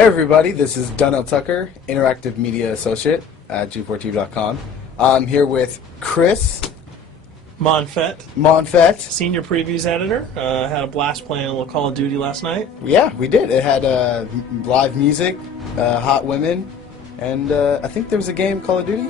Hey everybody, this is Donnell Tucker, Interactive Media Associate at G4TV.com. I'm here with Chris Monfett, Senior Previews Editor. Had a blast playing a little Call of Duty last night. Yeah, we did. It had live music, hot women, and I think there was a game, Call of Duty?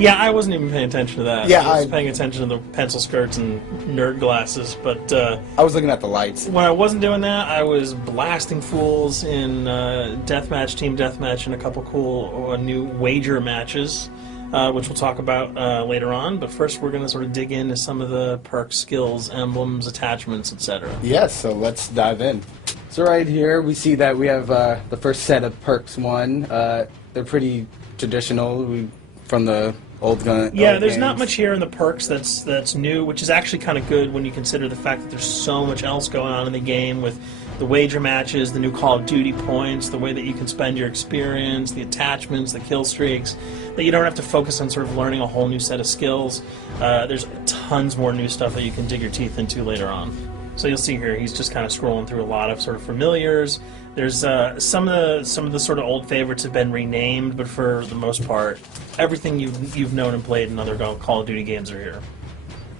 Yeah, I wasn't even paying attention to that. Yeah, I was paying attention to the pencil skirts and nerd glasses, but I was looking at the lights. When I wasn't doing that, I was blasting fools in deathmatch, team deathmatch, and a couple cool new wager matches, which we'll talk about later on. But first, we're going to sort of dig into some of the perks, skills, emblems, attachments, etc. Yes, so let's dive in. So right here, we see that we have the first set of perks one. They're pretty traditional from the old gun. Yeah, old there's games. not much here in the perks that's new, which is actually kind of good when you consider the fact that there's so much else going on in the game with the wager matches, the new Call of Duty points, the way that you can spend your experience, the attachments, the kill streaks, that you don't have to focus on sort of learning a whole new set of skills. There's tons more new stuff that you can dig your teeth into later on. So you'll see here, he's just kind of scrolling through a lot of sort of familiars. There's some of the sort of old favorites have been renamed, but for the most part, everything you've known and played in other Call of Duty games are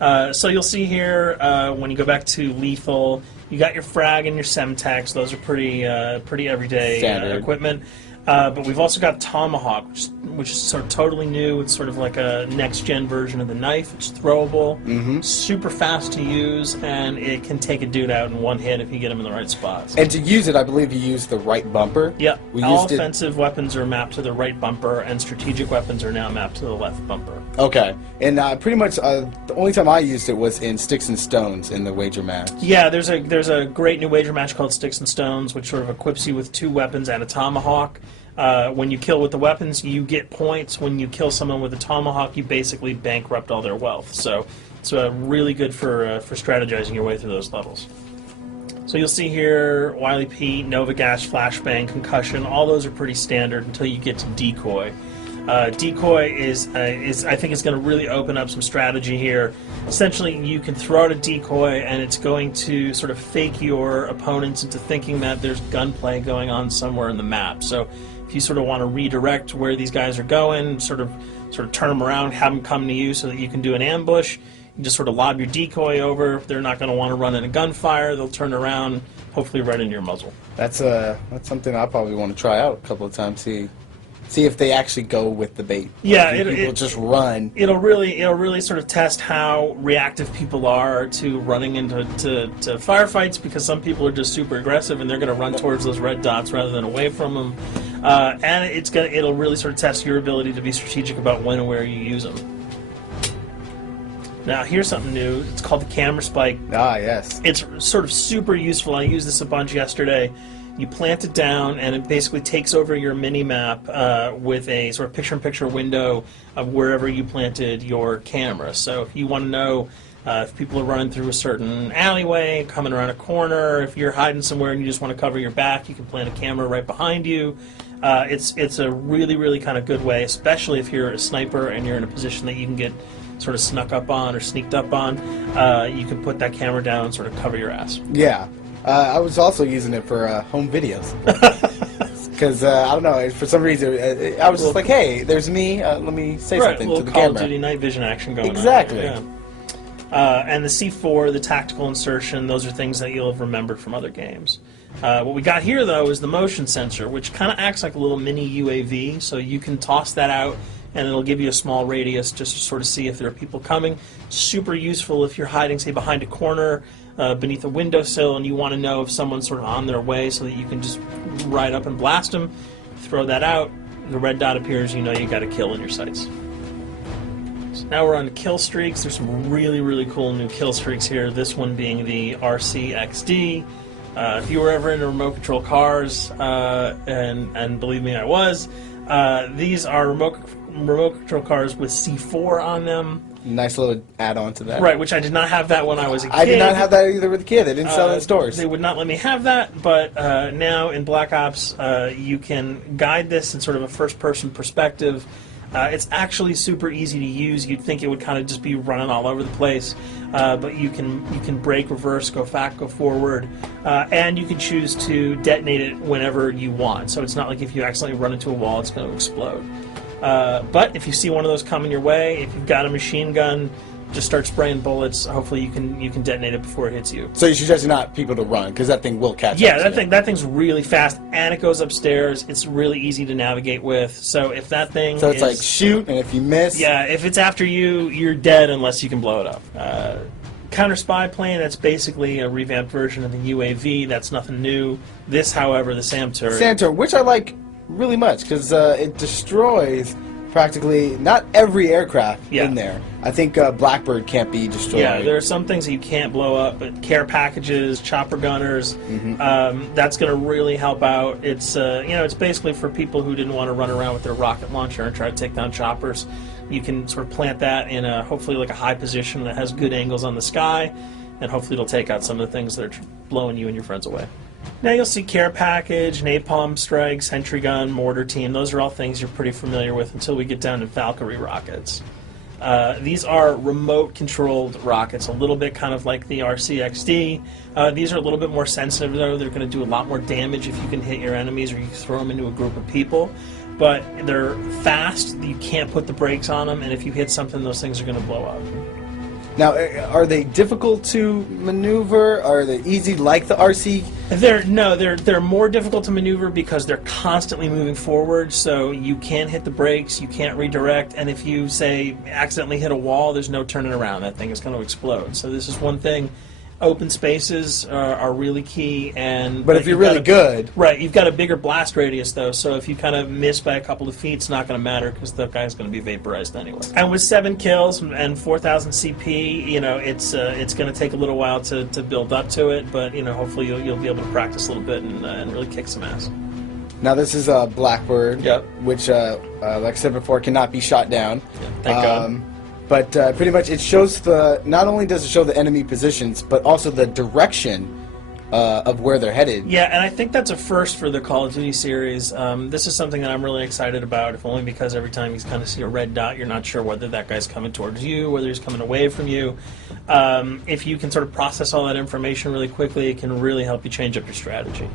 here. So you'll see here when you go back to Lethal, you got your frag and your Semtex. Those are pretty everyday equipment. But we've also got Tomahawk, which is sort of totally new. It's sort of like a next-gen version of the knife. It's throwable, super fast to use, and it can take a dude out in one hit if you get him in the right spots. And to use it, I believe you use the right bumper. Yeah, all offensive weapons are mapped to the right bumper, and strategic weapons are now mapped to the left bumper. Okay, and pretty much the only time I used it was in Sticks and Stones in the wager match. Yeah, there's a great new wager match called Sticks and Stones, which sort of equips you with 2 weapons and a tomahawk. When you kill with the weapons, you get points. When you kill someone with a tomahawk, you basically bankrupt all their wealth. So it's really good for strategizing your way through those levels. So you'll see here, Wily Pete, Nova Gash, Flashbang, Concussion, all those are pretty standard until you get to Decoy. Decoy is I think it's going to really open up some strategy here. Essentially, you can throw out a decoy, and it's going to sort of fake your opponents into thinking that there's gunplay going on somewhere in the map. So if you sort of want to redirect where these guys are going, sort of turn them around, have them come to you so that you can do an ambush, you just sort of lob your decoy over. If they're not going to want to run in a gunfire, they'll turn around, hopefully right into your muzzle. That's something I probably want to try out a couple of times. See if they actually go with the bait. Yeah, people just run. It'll really sort of test how reactive people are to running into firefights, because some people are just super aggressive and they're going to run towards those red dots rather than away from them. And it'll really sort of test your ability to be strategic about when and where you use them. Now here's something new. It's called the Camera Spike. Ah, yes. It's sort of super useful. I used this a bunch yesterday. You plant it down, and it basically takes over your mini-map with a sort of picture-in-picture window of wherever you planted your camera. So if you want to know if people are running through a certain alleyway, coming around a corner, if you're hiding somewhere and you just want to cover your back, you can plant a camera right behind you. It's a really kind of good way, especially if you're a sniper and you're in a position that you can get sort of snuck up on or sneaked up on. You can put that camera down and sort of cover your ass. Yeah. I was also using it for home videos. Because, I don't know, for some reason, I was just like, hey, there's me, let me say something to the camera. Call of Duty night vision action going on. Exactly. Yeah. And the C4, the tactical insertion, those are things that you'll have remembered from other games. What we got here, though, is the motion sensor, which kind of acts like a little mini UAV, so you can toss that out and it'll give you a small radius just to sort of see if there are people coming. Super useful if you're hiding, say, behind a corner, beneath a windowsill, and you want to know if someone's sort of on their way so that you can just ride up and blast them. Throw that out, the red dot appears, you know you got a kill in your sights. So now we're on to kill streaks. There's some really cool new kill streaks here, this one being the RCXD. If you were ever into remote control cars, and believe me, I was, these are remote control cars with C4 on them. Nice little add-on to that. Right, which I did not have that when I was a kid. I did not have that either with a kid. They didn't sell it in stores. They would not let me have that, but now in Black Ops, you can guide this in sort of a first-person perspective. It's actually super easy to use. You'd think it would kind of just be running all over the place, but you can brake, reverse, go back, go forward, and you can choose to detonate it whenever you want. So it's not like if you accidentally run into a wall, it's going to explode. But if you see one of those coming your way, if you've got a machine gun, just start spraying bullets. Hopefully you can detonate it before it hits you. So you suggest not people to run, because that thing will catch Yeah, up to that thing's really fast, and it goes upstairs. It's really easy to navigate with. So if that thing So it's like shoot, and if you miss... Yeah, if it's after you, you're dead unless you can blow it up. Counter spy plane, that's basically a revamped version of the UAV. That's nothing new. This, however, the SAM turret. Santor, which I like really much, because it destroys practically not every aircraft in there. I think Blackbird can't be destroyed. Yeah, there are some things that you can't blow up, but care packages, chopper gunners, that's going to really help out. It's it's basically for people who didn't want to run around with their rocket launcher and try to take down choppers. You can sort of plant that in hopefully like a high position that has good angles on the sky, and hopefully it'll take out some of the things that are blowing you and your friends away. Now you'll see care package, napalm strike, sentry gun, mortar team. Those are all things you're pretty familiar with until we get down to Valkyrie rockets. These are remote-controlled rockets, a little bit kind of like the RCXD. These are a little bit more sensitive, though. They're going to do a lot more damage if you can hit your enemies or you throw them into a group of people. But they're fast, you can't put the brakes on them, and if you hit something, those things are going to blow up. Now, are they difficult to maneuver? Are they easy like the RC? They're more difficult to maneuver because they're constantly moving forward, so you can't hit the brakes, you can't redirect, and if you, say, accidentally hit a wall, there's no turning around. That thing is going to explode. So this is one thing. Open spaces are really key, but if you're really good, right? You've got a bigger blast radius, though, so if you kind of miss by a couple of feet, it's not going to matter because the guy's going to be vaporized anyway. And with 7 kills and 4,000 CP, it's going to take a little while to build up to it, but hopefully you'll be able to practice a little bit and really kick some ass. Now this is a Blackbird, Yep. which, like I said before, cannot be shot down. Yeah, thank God. But pretty much it shows not only does it show the enemy positions, but also the direction of where they're headed. Yeah, and I think that's a first for the Call of Duty series. This is something that I'm really excited about, if only because every time you kind of see a red dot, you're not sure whether that guy's coming towards you, whether he's coming away from you. If you can sort of process all that information really quickly, it can really help you change up your strategy.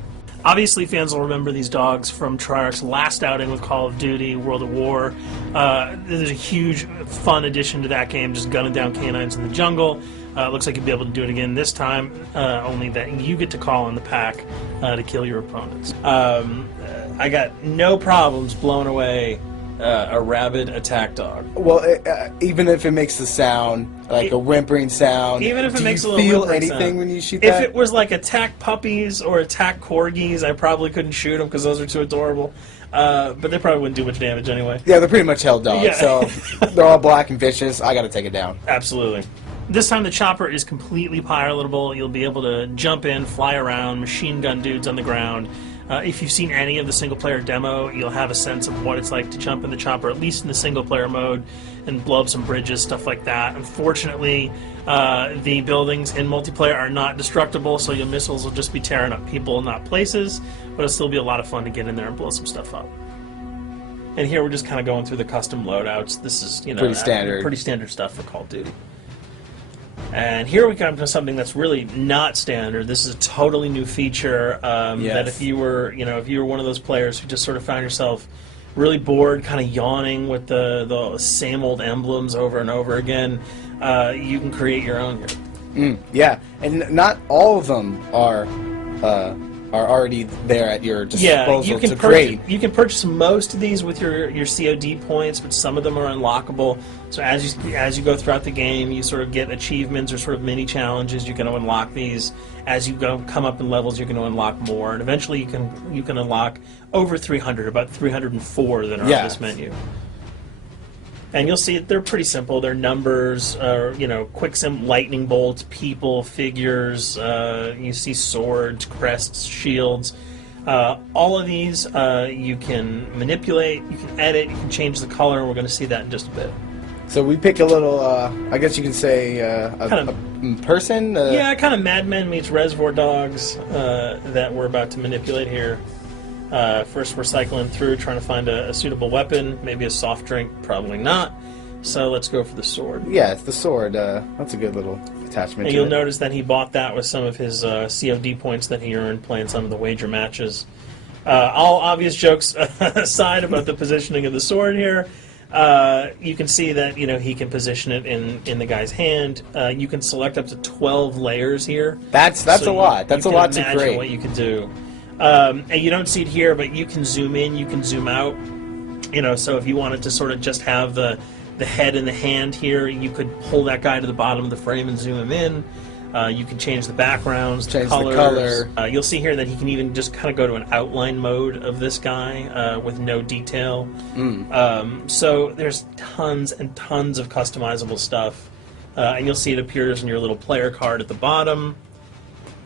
Obviously, fans will remember these dogs from Treyarch's last outing with Call of Duty, World at War. There's a huge, fun addition to that game, just gunning down canines in the jungle. Looks like you'll be able to do it again this time, only that you get to call in the pack to kill your opponents. I got no problems blowing away a rabid attack dog. Well, even if it makes the sound, like a whimpering sound, even if it do makes a you little feel whimpering anything sound. when you shoot If that? it was like attack puppies or attack corgis, I probably couldn't shoot them because those are too adorable. But they probably wouldn't do much damage anyway. Yeah, they're pretty much held dogs, Yeah. so they're all black and vicious. I got to take it down. Absolutely. This time the chopper is completely pilotable. You'll be able to jump in, fly around, machine gun dudes on the ground. If you've seen any of the single-player demo, you'll have a sense of what it's like to jump in the chopper, at least in the single-player mode, and blow up some bridges, stuff like that. Unfortunately, the buildings in multiplayer are not destructible, so your missiles will just be tearing up people, not places, but it'll still be a lot of fun to get in there and blow some stuff up. And here we're just kind of going through the custom loadouts. This is, pretty standard. Pretty standard stuff for Call of Duty. And here we come to something that's really not standard. This is a totally new feature that if you were one of those players who just sort of found yourself really bored, kind of yawning with the same old emblems over and over again, you can create your own here. Yeah, and not all of them are already there at your disposal you can to create. You can purchase most of these with your COD points, but some of them are unlockable. So as you go throughout the game, you sort of get achievements or sort of mini challenges. You're going to unlock these. As you come up in levels, you're going to unlock more, and eventually you can unlock over 300, about 304 that are on this menu. And you'll see they're pretty simple. They're numbers, quick lightning bolts, people, figures. You see swords, crests, shields. All of these you can manipulate, you can edit, you can change the color, and we're going to see that in just a bit. So we pick a little, I guess you can say, a person? Yeah, kind of Mad Men meets Reservoir Dogs that we're about to manipulate here. First, we're cycling through, trying to find a suitable weapon. Maybe a soft drink, probably not. So let's go for the sword. Yeah, it's the sword. That's a good little attachment. And to you'll it. notice that he bought that with some of his COD points that he earned playing some of the wager matches. All obvious jokes aside about the positioning of the sword here, you can see that he can position it in the guy's hand. You can select up to 12 layers here. That's a lot. That's a lot to imagine create. what you can do. And you don't see it here, but you can zoom in, you can zoom out. So if you wanted to sort of just have the head and the hand here, you could pull that guy to the bottom of the frame and zoom him in. You can change the backgrounds, Change the the colors. color. You'll see here that he can even just kind of go to an outline mode of this guy with no detail. So there's tons and tons of customizable stuff. And you'll see it appears in your little player card at the bottom.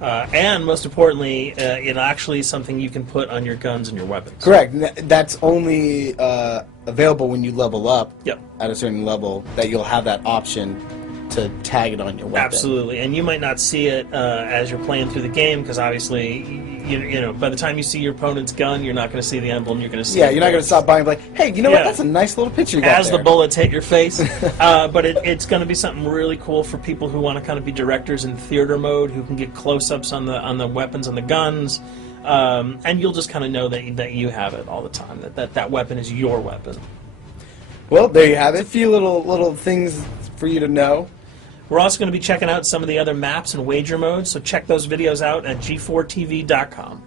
And most importantly, it actually is something you can put on your guns and your weapons. Correct. That's only available when you level up Yep. at a certain level, that you'll have that option to tag it on your weapon. Absolutely, and you might not see it as you're playing through the game, because obviously, by the time you see your opponent's gun, you're not going to see the emblem. You're going to see. Yeah, you're not going to stop by and be like, hey, you know what? Yeah. That's a nice little picture you got As there. the bullets hit your face, but it's going to be something really cool for people who want to kind of be directors in theater mode, who can get close-ups on the weapons and the guns, and you'll just kind of know that you have it all the time. That weapon is your weapon. Well, there you have it. A few little things for you to know. We're also going to be checking out some of the other maps and wager modes, so check those videos out at g4tv.com.